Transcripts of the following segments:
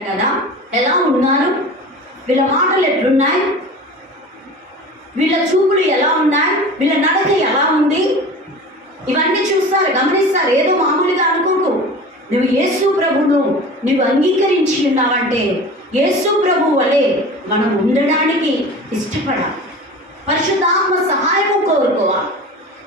కదా, ఎలా ఉన్నారు, వీళ్ళ మాటలు ఎట్లున్నాయి, వీళ్ళ చూపులు ఎలా ఉన్నాయి, వీళ్ళ నడక ఎలా ఉంది, ఇవన్నీ చూస్తారు, గమనిస్తారు. ఏదో మామూలుగా అనుకోకు. నువ్వు యేసు ప్రభువును నువ్వు అంగీకరించి ఉన్నావంటే యేసు ప్రభు వలె మనం ఉండడానికి ఇష్టపడాలి. పరిశుద్ధాత్మ సహాయము కోరుకోవాలి.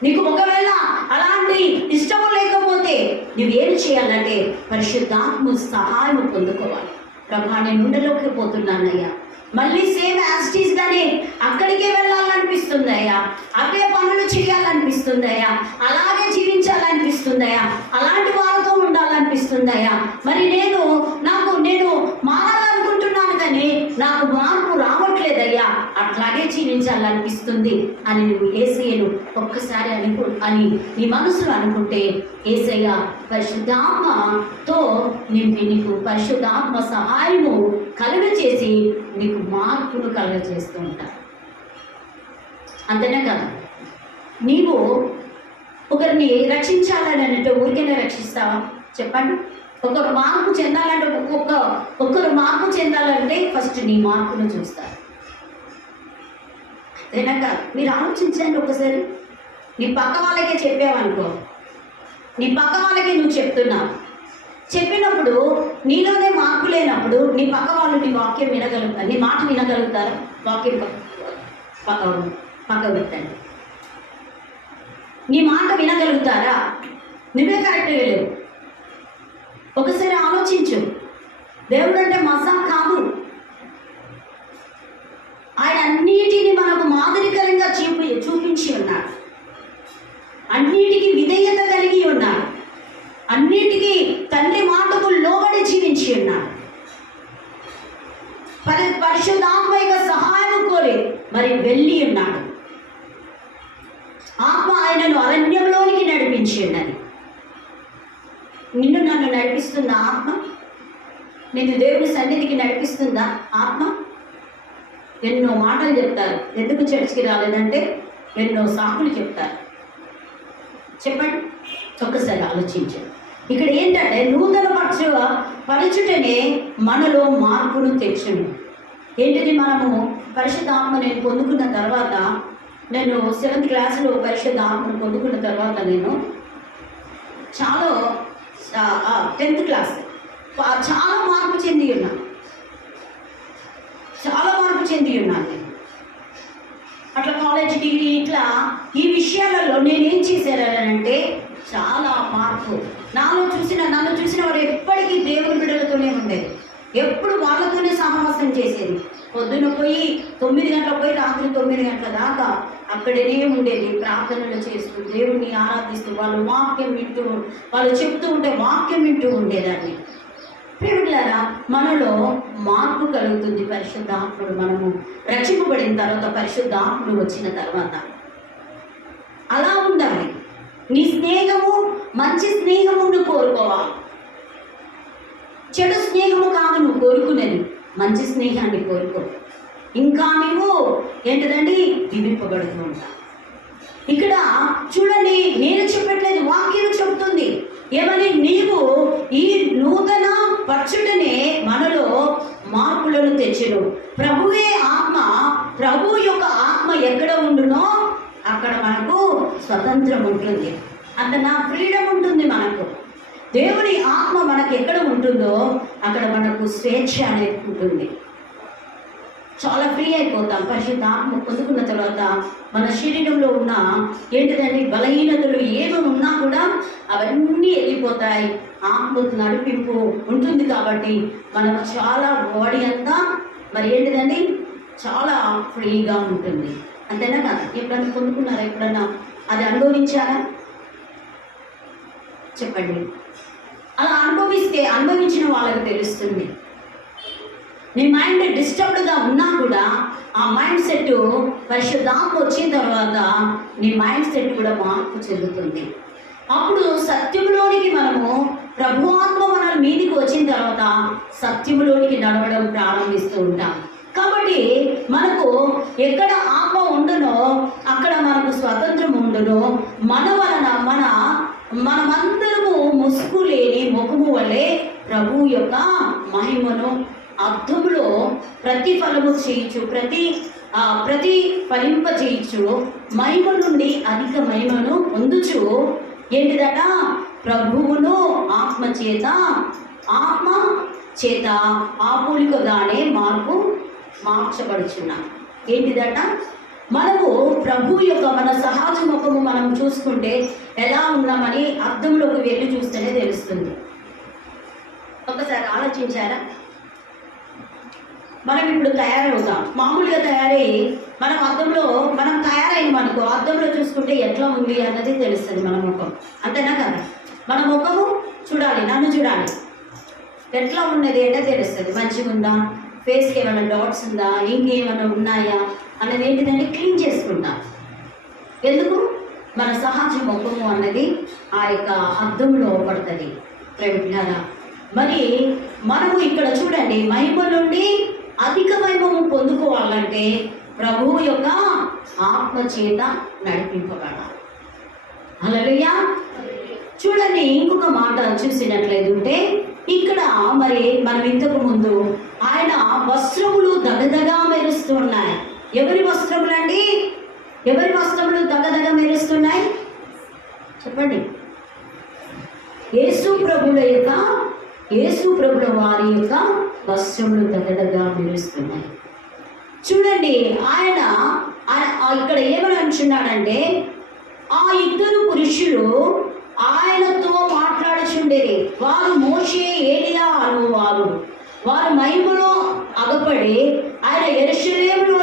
నీకు ఒకవేళ అలాంటి ఇష్టము లేకపోతే నువ్వేం చేయాలంటే పరిశుద్ధాత్మ సహాయం పొందుకోవాలి. ప్రభా, నేను ఉండలోకి పోతున్నానయ్యా, మళ్ళీ సేమ్ యాస్టీస్గానే అక్కడికే వెళ్ళాలనిపిస్తుందయ్యా, అవే పనులు చేయాలనిపిస్తుందయ్యా, అలాగే జీవించాలనిపిస్తుందయ్యా, అలాంటి వాళ్ళతో ఉండాలనిపిస్తుందయ్యా. మరి నేను మారాలనుకుంటున్నాను కానీ నాకు మార్పు రావట్లేదయ్యా, అట్లాగే జీవించాలనిపిస్తుంది అని నువ్వు యేసయ్యను ఒక్కసారి అని నీ మనసులో అనుకుంటే యేసయ్య పరిశుద్ధాత్మతో నీకు పరిశుద్ధాత్మ సహాయము కలుగచేసి నీకు మార్పును కలుగచేస్తూ ఉంటారు. అంతేనే కదా, నీవు ఒకరిని రక్షించాలని అంటే ఊరికైనా రక్షిస్తావా చెప్పండి? ఒకరు మార్పు చెందాలంటే ఒక్కరు మార్పు చెందాలంటే ఫస్ట్ నీ మార్పును చూస్తారు. అంతేనా కాదు? మీరు ఆలోచించండి ఒకసారి. నీ పక్క వాళ్ళకే చెప్పావనుకో, నీ పక్క వాళ్ళకి నువ్వు చెప్తున్నావు, చెప్పినప్పుడు నీలోనే మార్పు లేనప్పుడు నీ పక్క వాళ్ళు నీ వాక్యం వినగలుగుతారు, నీ మాట వినగలుగుతారా? వాక్యం పక్క పెట్టండి. నీ మాట వినగలుగుతారా? నువ్వే కరెక్ట్గా లేవు. ఒకసారి ఆలోచించు. దేవుడు అంటే మజాక్ కాదు. ఆయన అన్నిటిని మనకు మాదిరికరంగా చూపించి ఉన్నాడు. అన్నిటికీ విధేయత కలిగి ఉన్నాడు. అన్నిటికీ తండ్రి మాటకు లోబడి జీవించి ఉన్నాడు. పరిశుద్ధాత్మ యొక్క సహాయం కోరి మరి వెళ్ళి ఉన్నాడు. ఆత్మ ఆయనను అరణ్యంలోనికి నడిపించి ఉన్నది. నిన్ను నన్ను నడిపిస్తుందా ఆత్మ? నిన్ను దేవుని సన్నిధికి నడిపిస్తుందా ఆత్మ? ఎన్నో మాటలు చెప్తారు. ఎందుకు చర్చికి రాలేదంటే ఎన్నో సాకులు చెప్తారు. చెప్పండి, ఒక్కసారి ఆలోచించండి. ఇక్కడ ఏంటంటే నూతన పరచుటనే మనలో మార్పును తెచ్చును. ఏంటిది? మనము పరిశుద్ధాత్మ నేను పొందుకున్న తర్వాత, నేను 7th క్లాస్లో పరిశుద్ధాత్మను పొందుకున్న తర్వాత నేను చాలా 10th క్లాస్ చాలా మార్పు చెంది ఉన్నాను. నేను అట్లా కాలేజ్ డిగ్రీ ఇట్లా ఈ విషయాలలో నేనేం చేశానంటే చాలా మార్పు నన్ను చూసిన వారు ఎప్పటికీ దేవుని బిడ్డలతోనే ఉండేది. ఎప్పుడు వాళ్ళతోనే సహవాసం చేసేది. పొద్దున పోయి 9 గంటలకు పోయి రాత్రి 9 గంటల దాకా అక్కడనే ఉండేది. ప్రార్థనలు చేస్తూ దేవుణ్ణి ఆరాధిస్తూ వాళ్ళు చెప్తూ ఉంటే వాక్యం వింటూ ఉండేదాన్ని. ప్రేమికులారా, మనలో మార్పు కలుగుతుంది పరిశుద్ధాత్ముడు. మనము రక్షింపబడిన తర్వాత, పరిశుద్ధాత్ముడు వచ్చిన తర్వాత అలా ఉండాలి. నీ స్నేహము మంచి స్నేహము నువ్వు కోరుకోవాలి. చెడు స్నేహము కాదు నువ్వు కోరుకునేది, మంచి స్నేహాన్ని కోరుకో. ఇంకా నువ్వు ఏంటిదండి దీవింపబడుతూ ఉంటా. ఇక్కడ చూడండి, నేను చెప్పట్లేదు, వాక్యం చెబుతుంది. ఏమని? నీవు ఈ నూతన పరచుటనే మనలో మార్పులను తెచ్చును. ప్రభువే ఆత్మ, ప్రభు యొక్క ఆత్మ ఎక్కడ ఉండునో అక్కడ మనకు స్వతంత్రం ఉంటుంది. అంత నా ఫ్రీడమ్ ఉంటుంది మనకు. దేవుని ఆత్మ మనకు ఎక్కడ ఉంటుందో అక్కడ మనకు స్వేచ్ఛ అనేది ఉంటుంది. చాలా ఫ్రీ అయిపోతాం. పరిశుద్ధ ఆత్మ పొందుకున్న తర్వాత మన శరీరంలో ఉన్న ఏంటిదండి బలహీనతలు ఏమి ఉన్నా కూడా అవన్నీ వెళ్ళిపోతాయి. ఆత్మ నడిపింపు ఉంటుంది కాబట్టి మనకు చాలా బాడీ అంతా మరి ఏంటిదండి చాలా ఫ్రీగా ఉంటుంది. అంతేనా కదా? ఎప్పుడన్నా పొందుకున్నారా? ఎప్పుడన్నా అది అనుభవించారా? చెప్పండి. అలా అనుభవించిన వాళ్ళకి తెలుస్తుంది. నీ మైండ్ డిస్టర్బ్డ్గా ఉన్నా కూడా ఆ మైండ్ సెట్ పరిశుద్ధాత్మ వచ్చిన తర్వాత నీ మైండ్ సెట్ కూడా మార్పు చెందుతుంది. అప్పుడు సత్యములోనికి మనము ప్రభువాత్మ మన మీదికి వచ్చిన తర్వాత సత్యములోనికి నడవడం ప్రారంభిస్తూ ఉంటాం. కాబట్టి మనకు ఎక్కడ ఆత్మ ఉండునో అక్కడ మనకు స్వతంత్రం ఉండునో, మన వలన మన మనమందరము ముసుగు లేని ముఖము వలె ప్రభువు యొక్క మహిమను అర్థంలో ప్రతిఫలము చేయొచ్చు, ప్రతిఫలింప చేయొచ్చు. మహిమ నుండి అధిక మహిమను పొందుచు ఏంటిదట? ప్రభువును ఆత్మ చేత ఆపులికగానే మార్చబడుచున్నాం. ఏంటిదట? మనము ప్రభు యొక్క మన సహజ ముఖము మనం చూసుకుంటే ఎలా ఉన్నామని అర్థంలోకి వెళ్ళి చూస్తేనే తెలుస్తుంది. ఒకసారి ఆలోచించారా? మనం ఇప్పుడు తయారవుతాం, మామూలుగా తయారై మనం అద్దంలో మనం తయారైన మనకు అద్దంలో చూసుకుంటే ఎట్లా ఉంది అన్నది తెలుస్తుంది మన ముఖం, అంతేనా కదా? మన ముఖము చూడాలి, నన్ను చూడాలి, ఎట్లా ఉన్నది అంటే తెలుస్తుంది. మంచిగా ఉందా, ఫేస్కి ఏమైనా డాట్స్ ఉందా, ఇంకేమైనా ఉన్నాయా అన్నది ఏంటిదంటే క్లీన్ చేసుకుంటాం. ఎందుకు? మన సహజ ముఖము అన్నది ఆ యొక్క అద్దంలో పడుతుంది. ప్రేమిలారా, మరి మనము ఇక్కడ చూడండి, మహిమ నుండి అధిక మహిమము పొందుకోవాలంటే ప్రభువు యొక్క ఆత్మ చేత నడిపింపబడాలి. హల్లెలూయా. చూడండి, ఇంకొక మాట చూసినట్లయితే ఇక్కడ మరి మనం ఇంతకు ముందు ఆయన వస్త్రములు దగదగా మెరుస్తున్నాయి. ఎవరి వస్త్రములండి? ఎవరి వస్త్రములు దగదగ మెరుస్తున్నాయి చెప్పండి? యేసు ప్రభుల వారి యొక్క వస్త్రములు దగదగా మెరుస్తున్నాయి. చూడండి, ఆయన ఇక్కడ ఏమని అంటున్నాడంటే, ఆ ఇద్దరు పురుషులు ఆయనతో మాట్లాడుచుండేది. వారు మోషే, ఏలియా అను వారు మహిమలో అగపడి ఆయన యెరూషలేములో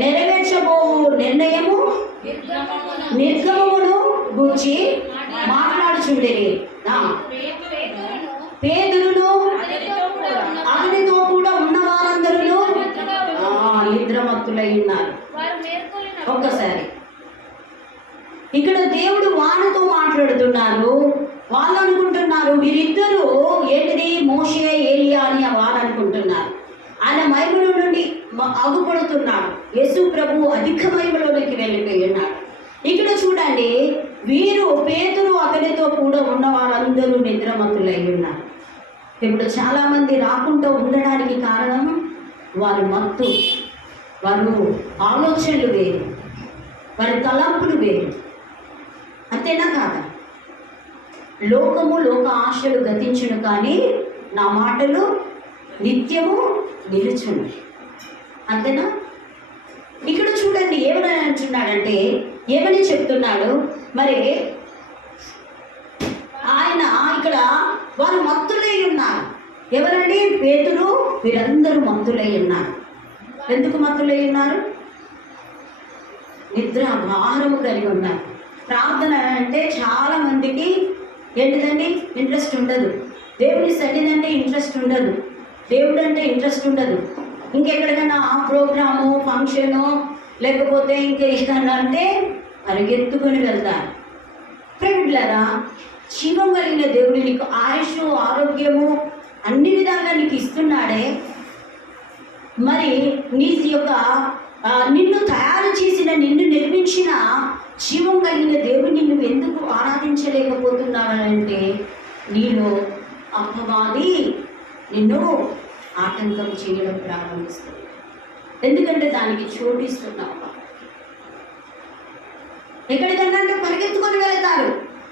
నెరవేర్చబో నిర్గమమును గూర్చి మాట్లాడుచుండేది. పేదరును అతనితో కూడా ఉన్న వారందరూ నిద్రమత్తులై ఉన్నారు. ఒక్కసారి ఇక్కడ దేవుడు వారితో మాట్లాడుతున్నారు. వాళ్ళు అనుకుంటున్నారు వీరిద్దరూ ఏంటిది, మోషే, ఏలియా అని వారు అనుకుంటున్నారు. ఆయన మహిమలో నుండి అగుపడుతున్నాడు. యేసు ప్రభు అధిక మహిమలోనికి వెళ్ళిపోయి ఉన్నాడు. ఇక్కడ చూడండి, వీరు పేతురు అతనితో కూడా ఉన్న వారందరూ నిద్రమత్తులై ఉన్నారు. ఇప్పుడు చాలామంది రాకుండా ఉండడానికి కారణం వారి మత్తు, వారు ఆలోచనలు వేరు, వారి తలంపులు వేరు, అంతేనా కాదా? లోక ఆశలు గతించును, కానీ నా మాటలు నిత్యము నిలుచును, అంతేనా? ఇక్కడ చూడండి, ఏమని అంటున్నాడంటే, ఏమని చెప్తున్నాడు మరి? ఆయన ఇక్కడ వారు మత్తులై ఉన్నారు. ఎవరండి? పేతురు, వీరందరూ మత్తులై ఉన్నారు. ఎందుకు మత్తులై ఉన్నారు? నిద్ర భారము కలిగి ఉన్నారు. ప్రార్థన అంటే చాలా మందికి ఏంటిదండి, ఇంట్రెస్ట్ ఉండదు. దేవుని సన్నిధి ఇంట్రెస్ట్ ఉండదు. దేవుడు అంటే ఇంట్రెస్ట్ ఉండదు. ఇంకెక్కడికైనా ప్రోగ్రాము, ఫంక్షను, లేకపోతే ఇంకేదన్నా అంటే పరిగెత్తుకొని వెళ్తారు. ఫ్రెండ్లరా, జీవం కలిగిన దేవుడు నీకు ఆయుష్, ఆరోగ్యము అన్ని విధాలుగా నీకు ఇస్తున్నాడే. మరి నీ యొక్క నిన్ను తయారు చేసిన, నిన్ను నిర్మించిన జీవం కలిగిన దేవుడిని నువ్వు ఎందుకు ఆరాధించలేకపోతున్నానంటే, నీలో అపవాది నిన్ను ఆటంకం చేయడం ప్రారంభిస్తుంది. ఎందుకంటే దానికి చోటిస్తున్నావు. ఎక్కడికన్నా అంటే పరిగెత్తుకొని వెళ్తారు.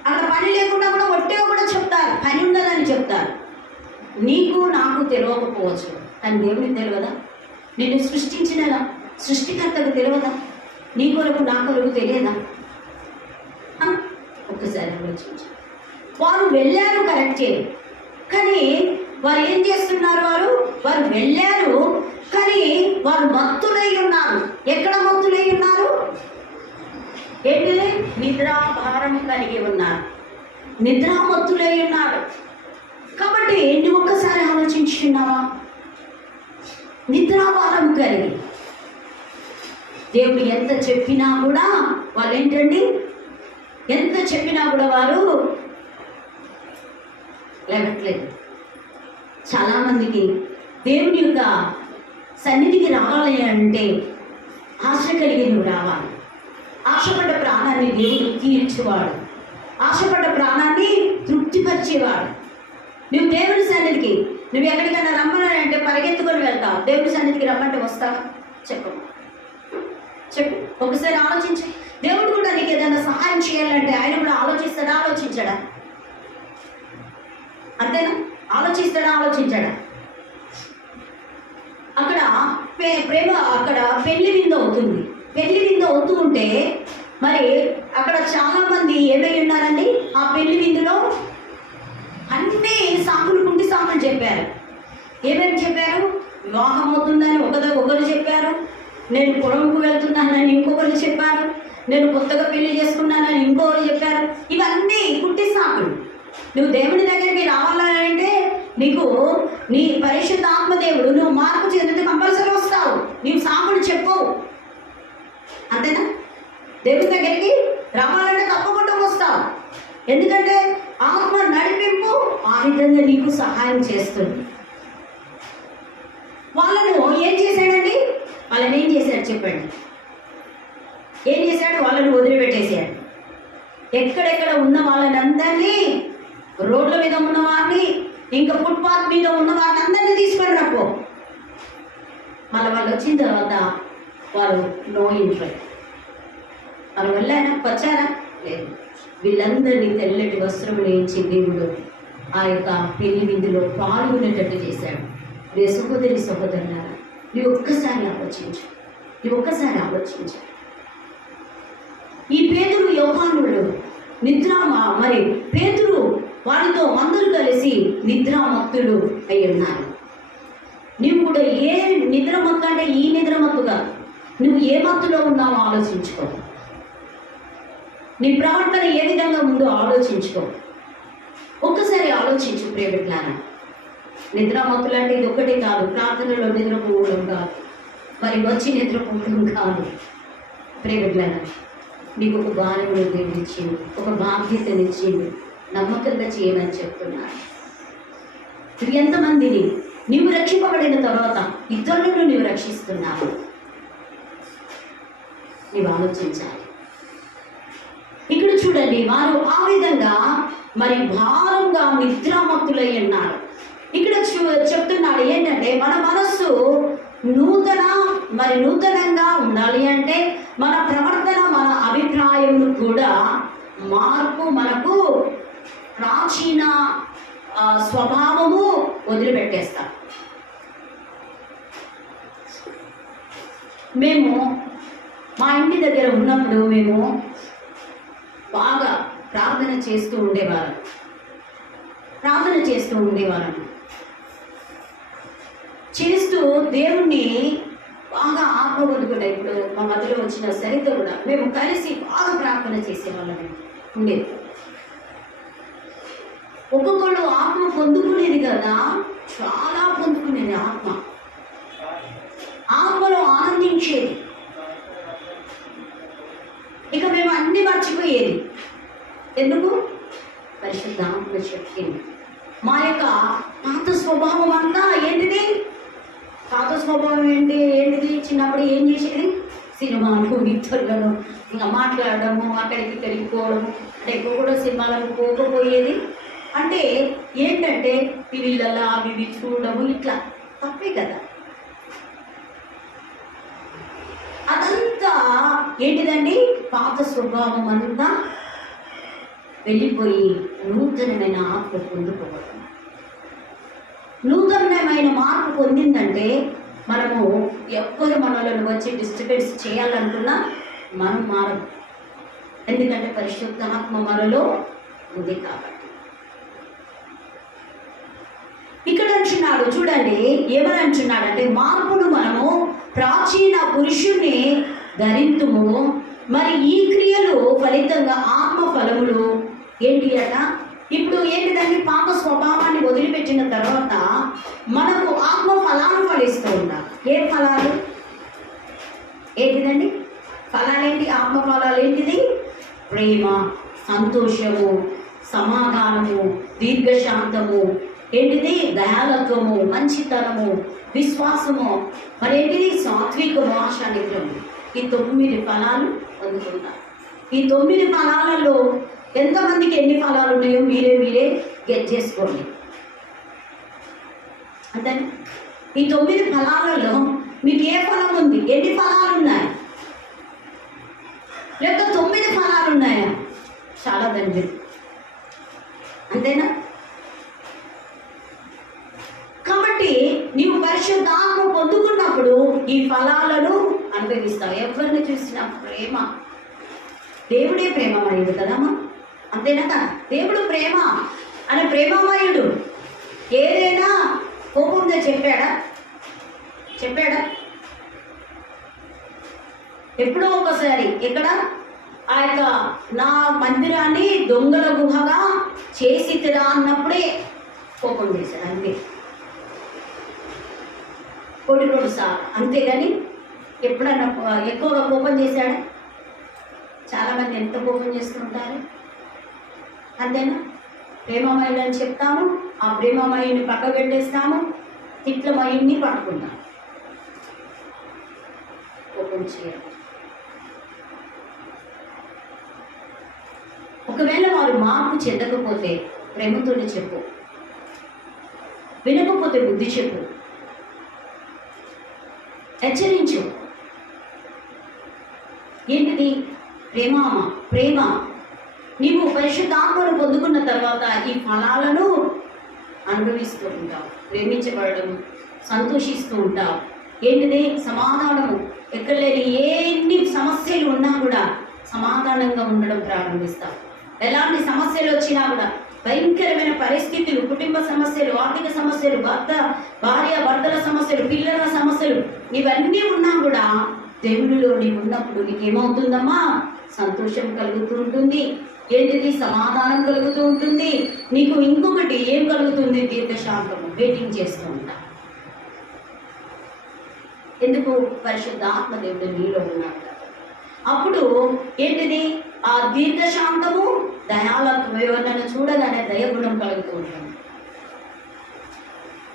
అక్కడ పని లేకుండా కూడా ఒట్టేగా కూడా చెప్తారు, పని ఉండదని చెప్తారు. నీకు నాకు తెలియకపోవచ్చు, కానీ దేవునికి తెలియదా? నిన్ను సృష్టించిన సృష్టికర్తకు తెలియదా? నీ కొరకు నా కొరకు తెలియదా? ఒక్కసారి ఆలోచించు. వారు వెళ్ళారు కరెక్టే, కానీ వారు ఏం చేస్తున్నారు? వారు వెళ్ళారు, కానీ వారు మత్తులై ఉన్నారు. ఎక్కడ మత్తులై ఉన్నారు? ఏంటి? నిద్రాభారం కలిగి ఉన్నారు, నిద్రామత్తులై ఉన్నారు. కాబట్టి నువ్వు ఒక్కసారి ఆలోచించున్నావా? నిద్రాభారం కలిగి దేవుడు ఎంత చెప్పినా కూడా వాళ్ళు ఏంటండి, ఎంత చెప్పినా కూడా వారు లేవట్లేదు. చాలామందికి దేవుని యొక్క సన్నిధికి రావాలి అంటే ఆశ కలిగి నువ్వు రావాలి. ఆశపడ్డ ప్రాణాన్ని దేవుడు తీర్చువాడు. ఆశపడ్డ ప్రాణాన్ని తృప్తిపరిచేవాడు. నువ్వు దేవుని సన్నిధికి, నువ్వు ఎక్కడికైనా రమ్మనంటే పరిగెత్తుకొని వెళ్తావు. దేవుని సన్నిధికి రమ్మంటే వస్తావా? చెప్పు. ఒకసారి ఆలోచించి. దేవుడు కూడా నీకు ఏదైనా సహాయం చేయాలంటే ఆయన కూడా ఆలోచించాడా? అంతేనా? ఆలోచించాడా? అక్కడ ప్రేమ, అక్కడ పెళ్లి విందు అవుతుంది. పెళ్లి విందు అవుతూ ఉంటే మరి అక్కడ చాలా మంది ఏమై ఉన్నారండి? ఆ పెళ్లి విందులో అన్నీ కుంటి సాకులు చెప్పారు. ఏమేమి చెప్పారు? వివాహం అవుతుందని ఒకరు చెప్పారు, నేను పొడవుకు వెళ్తున్నానని ఇంకొకరు చెప్పారు, నేను కొత్తగా పెళ్లి చేసుకున్నానని ఇంకొకరు చెప్పారు. ఇవన్నీ కుంటి సాకులు. నువ్వు దేవుని దగ్గరికి రావాలంటే నీకు నీ పరిశుద్ధ ఆత్మదేవుడు నువ్వు మార్పు చెందితే కంపల్సరీ వస్తావు. నీవు సాకులు చెప్పవు. అంతేనా? దేవుని దగ్గరికి రావాలంటే తప్పకుండా వస్తావు. ఎందుకంటే ఆత్మ నడిపింపు ఆ విధంగా నీకు సహాయం చేస్తుంది. వాళ్ళను ఏం చేశాడండి? వాళ్ళని ఏం చేశాడు చెప్పండి? ఏం చేశాడు? వాళ్ళని వదిలిపెట్టేసాడు. ఎక్కడెక్కడ ఉన్న వాళ్ళని అందరినీ, రోడ్ల మీద ఉన్న వారిని, ఇంకా ఫుట్పాత్ మీద ఉన్న వారిని అందరినీ తీసుకొని రాపో. మళ్ళీ వాళ్ళు వచ్చిన తర్వాత వారు నో ఇంట్రెస్ట్. వాళ్ళు వెళ్ళారా? వచ్చారా? లేదు. వీళ్ళందరినీ తెల్లటి వస్త్రం వేయించి దేవుడు ఆ యొక్క పెళ్లి విందులో పాల్గొనేటట్టు చేశాడు. సహోదరులారా, నువ్వు ఒక్కసారి ఆలోచించు. ఈ పేతురు యోహానుడు మరి పేతురు వారితో అందరూ కలిసి నిద్రామత్తులు అయి ఉన్నారు. నువ్వు కూడా ఏ నిద్రమత్తు అంటే ఈ నిద్రమత్తుగా నువ్వు ఏ మత్తులో ఉన్నావో ఆలోచించుకో. నీ ప్రవర్తన ఏ విధంగా ఉందో ఆలోచించుకో. ఒక్కసారి ఆలోచించు ప్రియబిడ్డలారా. నిద్రామత్తులు అంటే ఇది ఒకటే కాదు. ప్రార్థనలో నిద్రపోవడం కాదు, మరి వచ్చి నిద్రపోవడం కాదు. ప్రియబిడ్డలారా, నీకు ఒక భార్యను దేవుడిచ్చింది, ఒక బాధ్యతనిచ్చింది, నమ్మకంగా చేయమని చెప్తున్నాను. నువ్వు ఎంతమందిని నీవు రక్షింపబడిన తర్వాత ఇతరులను నీవు రక్షిస్తున్నావు? నీవు ఆలోచించాలి. ఇక్కడ చూడండి, వారు ఆ విధంగా మరి భారంగా నిద్రామత్తులై ఉన్నారు. ఇక్కడ చెప్తున్నాడు ఏంటంటే మన మనస్సు నూతనంగా ఉండాలి అంటే మన ప్రవర్తన, మన అభిప్రాయం కూడా మార్పు, మనకు ప్రాచీన స్వభావము వదిలిపెట్టేస్తాం. మేము మా ఇంటి దగ్గర ఉన్నప్పుడు మేము బాగా ప్రార్థన చేస్తూ ఉండేవాళ్ళం. చేస్తూ దేవుణ్ణి బాగా ఆత్మబోధకుడు. ఇప్పుడు మా మధ్యలో వచ్చిన సరిత కూడా మేము కలిసి బాగా ప్రార్థన చేసేవాళ్ళం ఉండేది. ఒక్కొక్కళ్ళు ఆత్మ పొందుకునేది కదా, చాలా పొందుకునేది. ఆత్మలో ఆనందించేది. ఇక మేము అన్ని మర్చిపోయేది. ఎందుకు? పరిశుద్ధాత్మ చెప్పింది. మా యొక్క పాత స్వభావం అంతా ఏంటిది? పాత స్వభావం ఏంటిది? చిన్నప్పుడు ఏం చేసేది? సినిమాలు, ఇతరులను ఇంకా మాట్లాడడము, అక్కడికి వెళ్ళిపోవడము. అంటే ఎక్కువ కూడా సినిమాలకు పోకపోయేది. అంటే ఏంటంటే టీవీలలో అవి చూడడము, ఇట్లా తప్పే కదా. అదంతా ఏంటిదండి? పాత స్వభావం అంతా వెళ్ళిపోయి నూతనమైన ఆత్మ పొందుకోవడం. నూతనమైన మార్పు పొందిందంటే మనము ఎవ్వరు మనలను వచ్చి డిస్టర్బెన్స్ చేయాలనుకున్నా మనం మారం. ఎందుకంటే పరిశుద్ధ ఆత్మ మనలో ఉంది కాబట్టి. ఇక్కడ అంటున్నాడు చూడండి, ఏమని అంటున్నాడంటే మార్పును మనము ప్రాచీన పురుషుణ్ణి ధరింతుము. మరి ఈ క్రియలు ఫలితంగా ఆత్మ ఫలములు ఏంటి అట? ఇప్పుడు ఏంటిదండి? పాత స్వభావాన్ని వదిలిపెట్టిన తర్వాత మనకు ఆత్మ ఫలాలు ఫలిస్తూ ఉంటారు. ఏ ఫలాలు? ఏంటిదండి? ఫలాలేంటి? ఆత్మ ఫలాలు ఏంటిది? ప్రేమ, సంతోషము, సమాధానము, దీర్ఘశాంతము, ఏంటిది? దయాలత్వము, మంచితనము, విశ్వాసము, మరేంటిది? సాత్వికము, ఆశా నిగ్రహము. ఈ 9 ఫలాలు పొందుకుంటారు. ఈ 9 ఫలాలలో ఎంతమందికి ఎన్ని ఫలాలు ఉన్నాయో మీరే గెట్ చేసుకోండి. అంటే ఈ 9 ఫలాలలో మీకు ఏ ఫలం ఉంది? ఎన్ని ఫలాలు ఉన్నాయి? లేక 9 ఫలాలు ఉన్నాయా? చాలా దండి, అంతేనా? కాబట్టి నీవు పరిశుద్ధాత్మ పొందుకున్నప్పుడు ఈ ఫలాలను అనుభవిస్తావు. ఎవరిని చూసినా ప్రేమ, దేవుడే ప్రేమమయుడు కదమ్మా, అంతేనా? దేవుడు ప్రేమ అనే ప్రేమమయుడు. ఏదైనా కోపంగా చెప్పాడా? ఎప్పుడో ఒకసారి ఎక్కడ ఆ యొక్క నా మందిరాన్ని దొంగల గుహగా చేసి తిరా అన్నప్పుడే కోపం చేశాడు, అంతే. 1-2 సార్లు, అంతేగాని ఎప్పుడన్నా ఎక్కువగా కోపం చేశాడా? చాలామంది ఎంత కోపం చేస్తుంటారు, అంతేనా? ప్రేమమయుడు అని చెప్తాము, ఆ ప్రేమమయుడిని పక్క పెట్టేస్తాము, తిట్లమయుడిని పట్టుకుంటాము. కోపం చేయాలి. ఒకవేళ వారు మార్పు చెందకపోతే ప్రేమతోనే చెప్పు, వినకపోతే బుద్ధి చెప్పు, హెచ్చరించు. ఏంటిది? ప్రేమ. నీవు పరిశుద్ధాత్మను పొందుకున్న తర్వాత ఈ ఫలాలను అనుభవిస్తూ ఉంటావు. ప్రేమించబడడం, సంతోషిస్తూ ఉంటావు. ఏంటిది? సమాధానము. ఎక్కడ లేని ఎన్ని సమస్యలు ఉన్నా కూడా సమాధానంగా ఉండడం ప్రారంభిస్తావు. ఎలాంటి సమస్యలు వచ్చినా కూడా, భయంకరమైన పరిస్థితులు, కుటుంబ సమస్యలు, ఆర్థిక సమస్యలు, భార్య-భర్తల సమస్యలు, పిల్లల సమస్యలు, ఇవన్నీ ఉన్నా కూడా దేవునిలో నీవు ఉన్నప్పుడు నీకు ఏమవుతుందమ్మా? సంతోషం కలుగుతూ ఉంటుంది. ఏంటిది? సమాధానం కలుగుతూ ఉంటుంది. నీకు ఇంకొకటి ఏం కలుగుతుంది? దీర్ఘశాంతము. వెయిటింగ్ చేస్తూ ఉంటా. ఎందుకు? పరిశుద్ధాత్మ దేవుడు నీలో ఉన్నాడు. అప్పుడు ఏంటిది? ఆ దీర్ఘశాంతము, దయాలత్వం. ఎవరినైనా చూడగానే దయగుణం కలుగుతూ ఉంటుంది.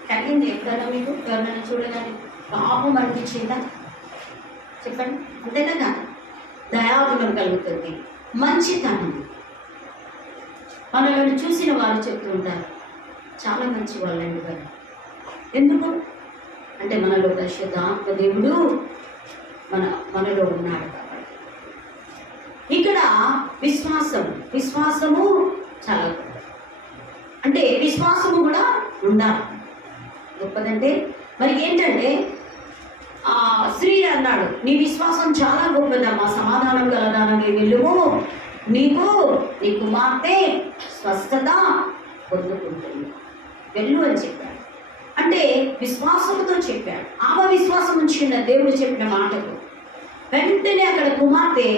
కలిగింది ఎప్పుడైనా మీకు? ఎవరినైనా చూడగానే పాపం అనిపించిందా? చెప్పండి, అంతేనా? దయాగుణం కలుగుతుంది, మంచితనం. మనల్ని చూసిన వారు చెప్తూ ఉంటారు, చాలా మంచి వాళ్ళండి వారు. ఎందుకు అంటే మనలో పరిశుద్ధాత్మ దేవుడు మనలో ఉన్నాడు కాబట్టి. ఇక్కడ విశ్వాసము చాలా గొప్ప. అంటే విశ్వాసము కూడా ఉండాలి. గొప్పదంటే మరి ఏంటంటే స్త్రీ అన్నాడు, నీ విశ్వాసం చాలా గొప్పదమ్మా, సమాధానం కలదానని వెళ్ళుము, నీ కుమార్తె స్వస్థత పొందుకుంటుంది, వెళ్ళు అని చెప్పాడు. అంటే విశ్వాసంతో చెప్పాడు. ఆమె విశ్వాసం ఉంచిన దేవుడు చెప్పిన మాటకు వెంటనే అక్కడ కుమార్తె,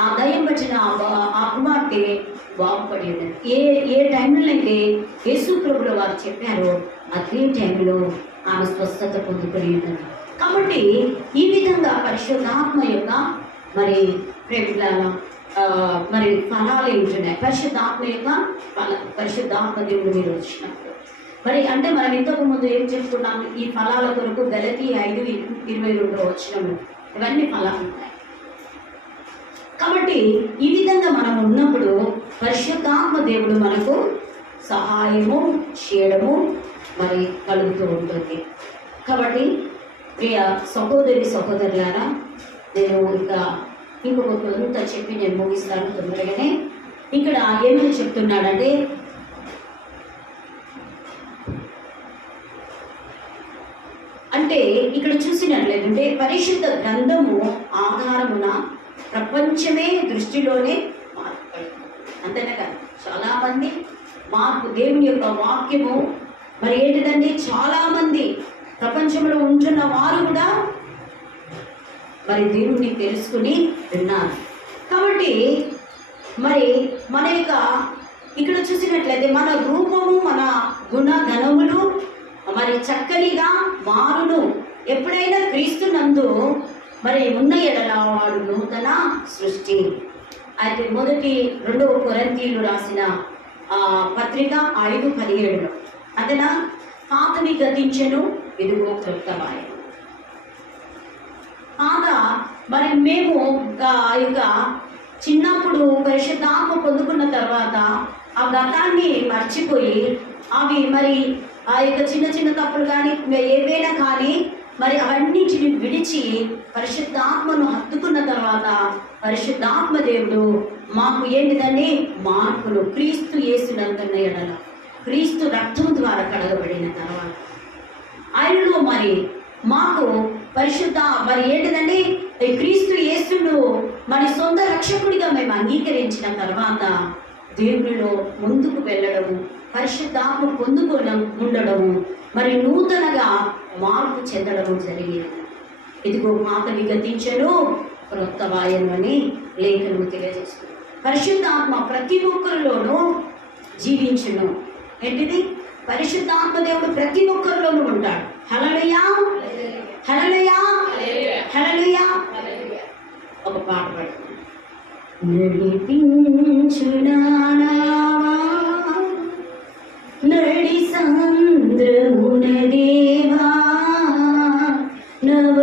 ఆ దయ్యం పట్టిన ఆ కుమార్తె బాగుపడి ఉన్నది. ఏ టైంలో అయితే యేసు ప్రభువుల వారు చెప్పారో అదే టైంలో ఆమె స్వస్థత పొందుకొని ఉన్నది. కాబట్టి ఈ విధంగా పరిశుద్ధాత్మ యొక్క మరి మరి ఫలాలు ఏంటున్నాయి? పరిశుద్ధాత్మ యొక్క పరిశుద్ధాత్మ దేవుడు మీరు వచ్చినప్పుడు మరి అంటే మనం ఇంతకు ముందు ఏం చెప్పుకున్నాము? ఈ ఫలాల కొరకు గలతీ 5:22 వచ్చినము ఇవన్నీ ఫలాలు ఉంటాయి. కాబట్టి ఈ విధంగా మనం ఉన్నప్పుడు పరిశుద్ధాత్మ దేవుడు మనకు సహాయము చేయడము మరి కలుగుతూ ఉంటుంది. కాబట్టి ప్రియ సహోదరులారా, నేను ఇంకొక కొంత చెప్పి నేను ముగిస్తాను తొందరగానే. ఇక్కడ ఏమని చెప్తున్నాడంటే, అంటే ఇక్కడ చూసినట్లయితే పరిశుద్ధ గ్రంథము ఆధారమున ప్రపంచమే దృష్టిలోనే మార్పు. అంతేనా కదా? చాలామంది మార్పు, దేవుని యొక్క వాక్యము మరి ఏంటిదండి, చాలామంది ప్రపంచంలో ఉంటున్న వారు కూడా మరి దేవుణ్ణి తెలుసుకుని విన్నారు. కాబట్టి మరి మన యొక్క ఇక్కడ చూసినట్లయితే మన రూపము, మన గుణగణములు మరి చక్కనిగా మారును. ఎప్పుడైనా క్రీస్తునందు మరి ఉన్న ఎడల వాడు నూతన సృష్టి. అయితే 2 కొరింథీయులు రాసిన పత్రిక 5:17 అతనా పాతవి గతించెను, ఇదిగో క్రొత్తమాయెను. పాత మరి మేము ఆ యొక్క చిన్నప్పుడు పరిశుద్ధాత్మ పొందుకున్న తర్వాత ఆ గతాన్ని మర్చిపోయి అవి మరి ఆ యొక్క చిన్న చిన్న తప్పులు కానీ ఏవైనా కానీ మరి అవన్నింటిని విడిచి పరిశుద్ధాత్మను హత్తుకున్న తర్వాత పరిశుద్ధాత్మ దేవుడు మాకు ఏంటిదండి మార్పులు క్రీస్తు యేసునందున్న ఎడల క్రీస్తు రక్తం ద్వారా కడగబడిన తర్వాత ఆయనలో మరి మాకు పరిశుద్ధ మరి ఏంటిదండి క్రీస్తు యేసును మరి సొంత రక్షకుడిగా మేము అంగీకరించిన తర్వాత దేవునిలో ముందుకు వెళ్ళడము పరిశుద్ధాత్మ పొందుకోవడం ఉండడము మరి నూతనగా మార్పు చెందడము జరిగింది. ఇదిగో పాతవి గతించెను క్రొత్త వాయను అని లేఖనము తెలియజేస్తుంది. పరిశుద్ధాత్మ ప్రతి ఒక్కరిలోనూ జీవించును. ఏంటిది? పరిశుద్ధాత్మ దేవుడు ప్రతి ఒక్కరిలోనూ ఉంటాడు. హల్లెలూయా హల్లెలూయా హల్లెలూయా. ఒక పాట పాడుతుంది. నడి సంద్రమున దేవా నవ